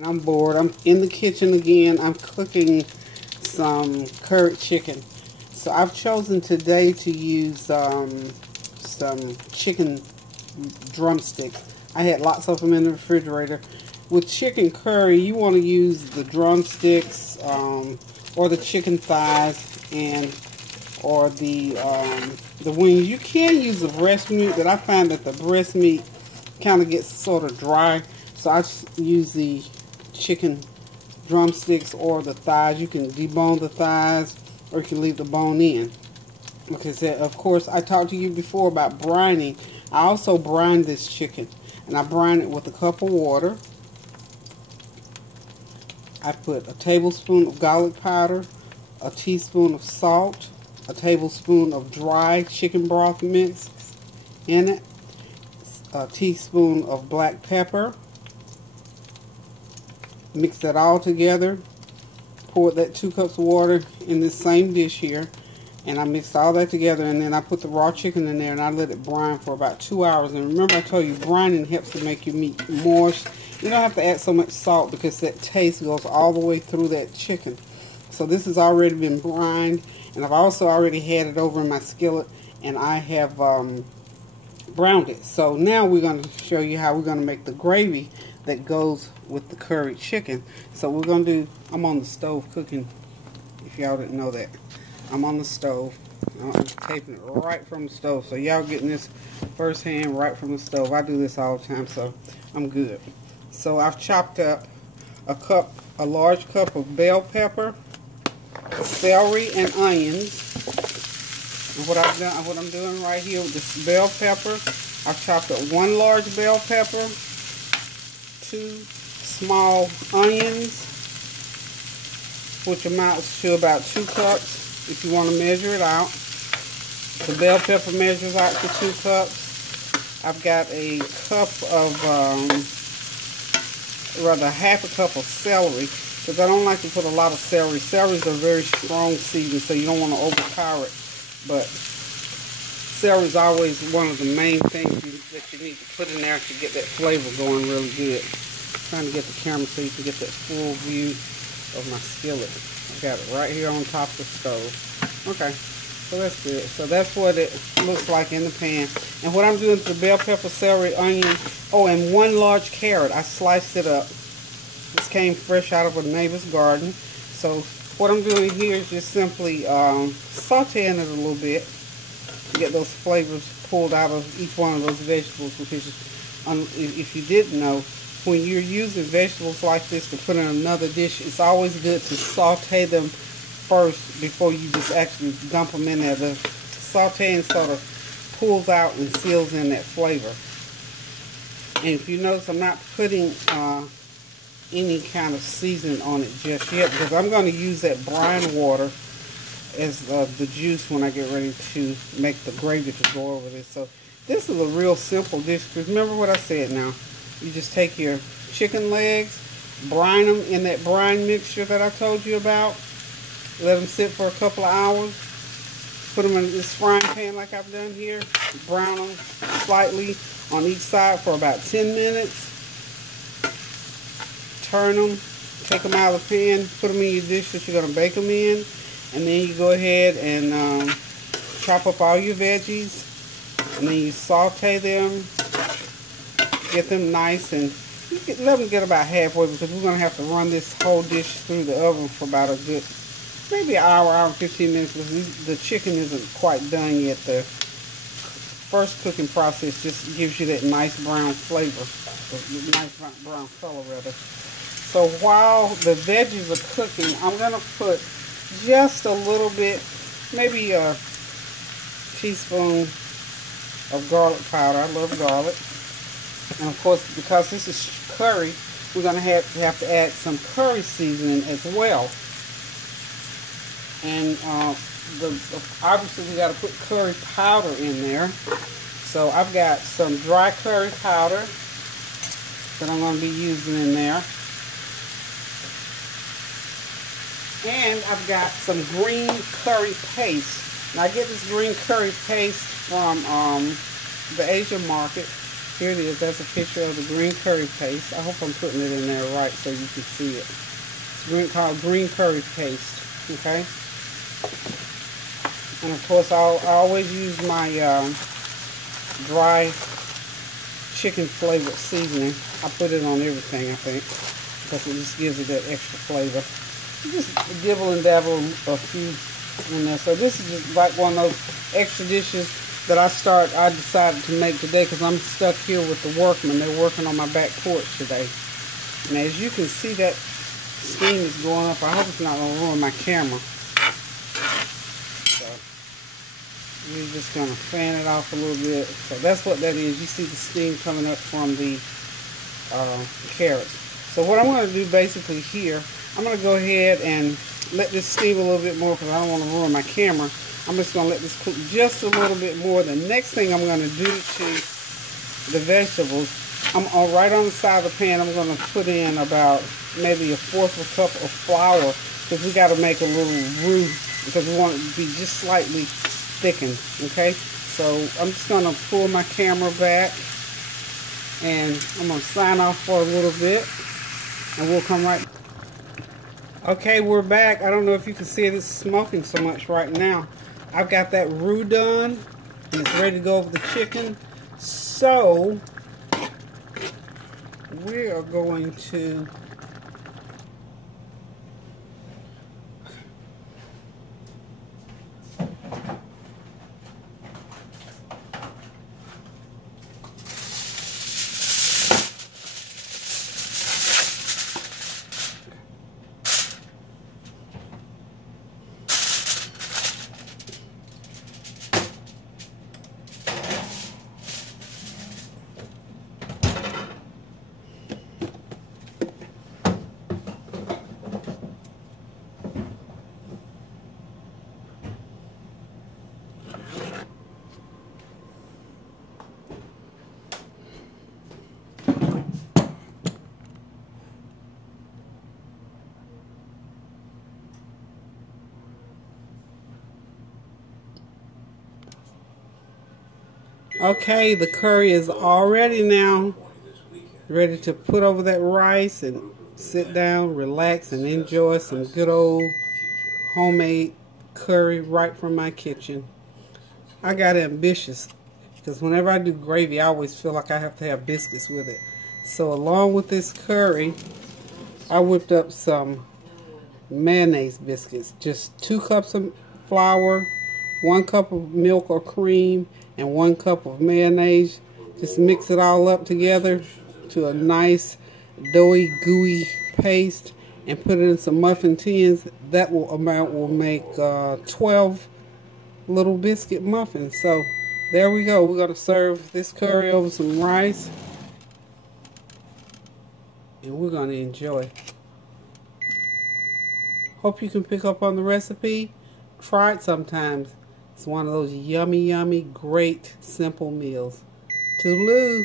And I'm bored. I'm in the kitchen again. I'm cooking some curry chicken. So I've chosen today to use some chicken drumsticks. I had lots of them in the refrigerator. With chicken curry, you want to use the drumsticks or the chicken thighs or the wings. You can use the breast meat, but I find that the breast meat kind of gets sort of dry. So I just use the chicken drumsticks or the thighs. You can debone the thighs or you can leave the bone in. Because of course I talked to you before about brining. I also brine this chicken, and I brine it with a cup of water. I put a tablespoon of garlic powder, a teaspoon of salt, a tablespoon of dry chicken broth mix in it, a teaspoon of black pepper. Mix that all together. Pour that 2 cups of water in this same dish here, and I mixed all that together, and then I put the raw chicken in there and I let it brine for about 2 hours. And remember, I told you brining helps to make your meat moist. You don't have to add so much salt because that taste goes all the way through that chicken. So this has already been brined, and I've also already had it over in my skillet, and I have browned it. So now we're going to show you how we're going to make the gravy that goes with the curried chicken. So we're going to do, I'm on the stove cooking, if y'all didn't know that. I'm on the stove. I'm taping it right from the stove. So y'all getting this firsthand right from the stove. I do this all the time, so I'm good. So I've chopped up a large cup of bell pepper, celery, and onions. And what I'm doing right here with this bell pepper, I've chopped up 1 large bell pepper, 2 small onions, which amounts to about 2 cups if you want to measure it out. The bell pepper measures out to 2 cups. I've got a cup of, rather half a cup of celery, because I don't like to put a lot of celery. Celeries are very strong seasoning, so you don't want to overpower it. But celery is always one of the main things that you need to put in there to get that flavor going really good. I'm trying to get the camera so you can get that full view of my skillet. I got it right here on top of the stove. Okay, so that's good. So that's what it looks like in the pan. And what I'm doing is the bell pepper, celery, onion, oh, and 1 large carrot. I sliced it up. This came fresh out of a neighbor's garden. So what I'm doing here is just simply sauteing it a little bit to get those flavors pulled out of each one of those vegetables. Because if you didn't know, when you're using vegetables like this to put in another dish, it's always good to saute them first before you just actually dump them in there. The sauteing sort of pulls out and seals in that flavor. And if you notice, I'm not putting any kind of seasoning on it just yet, because I'm going to use that brine water as the juice when I get ready to make the gravy to go over this. So this is a real simple dish, because remember what I said now. You just take your chicken legs, brine them in that brine mixture that I told you about, let them sit for a couple of hours, put them in this frying pan like I've done here, brown them slightly on each side for about 10 minutes, turn them, take them out of the pan, put them in your dish that you're going to bake them in, and then you go ahead and chop up all your veggies, and then you saute them, get them nice, and let them get about halfway, because we're going to have to run this whole dish through the oven for about a good, maybe an hour and 15 minutes, because the chicken isn't quite done yet. The first cooking process just gives you that nice brown flavor, nice brown color rather. So while the veggies are cooking, I'm going to put just a little bit, maybe a teaspoon of garlic powder. I love garlic. And of course, because this is curry, we're going to have to add some curry seasoning as well. And obviously we got to put curry powder in there. So I've got some dry curry powder that I'm going to be using in there. And I've got some green curry paste. Now I get this green curry paste from the Asian market. Here it is. That's a picture of the green curry paste. I hope I'm putting it in there right so you can see it. It's called green curry paste. Okay. And of course, I always use my dry chicken flavored seasoning. I put it on everything, I think, because it just gives it that extra flavor. You just dibble and dabble a few in there. So this is just like one of those extra dishes that I decided to make today because I'm stuck here with the workmen. They're working on my back porch today. And as you can see, that steam is going up. I hope it's not going to ruin my camera. So we're just going to fan it off a little bit. So that's what that is. You see the steam coming up from the carrots. So what I'm going to do basically here, I'm going to go ahead and let this steam a little bit more because I don't want to ruin my camera. I'm just going to let this cook just a little bit more. The next thing I'm going to do to the vegetables, right on the side of the pan, I'm going to put in about maybe a fourth of a cup of flour because we got to make a little roux because we want it to be just slightly thickened. Okay, so I'm just going to pull my camera back and I'm going to sign off for a little bit and we'll come right. Okay, we're back. I don't know if you can see it, it's smoking so much right now. I've got that roux done and it's ready to go over the chicken. So we are going to okay, the curry is already now ready to put over that rice and sit down, relax, and enjoy some good old homemade curry right from my kitchen. I got ambitious because whenever I do gravy, I always feel like I have to have biscuits with it. So along with this curry, I whipped up some mayonnaise biscuits. Just 2 cups of flour, 1 cup of milk or cream, and 1 cup of mayonnaise. Just mix it all up together to a nice doughy, gooey paste and put it in some muffin tins. That will make 12 little biscuit muffins. So there we go. We're going to serve this curry over some rice and we're going to enjoy. Hope you can pick up on the recipe. Try it sometimes. It's one of those yummy, yummy, great, simple meals. Toodaloo.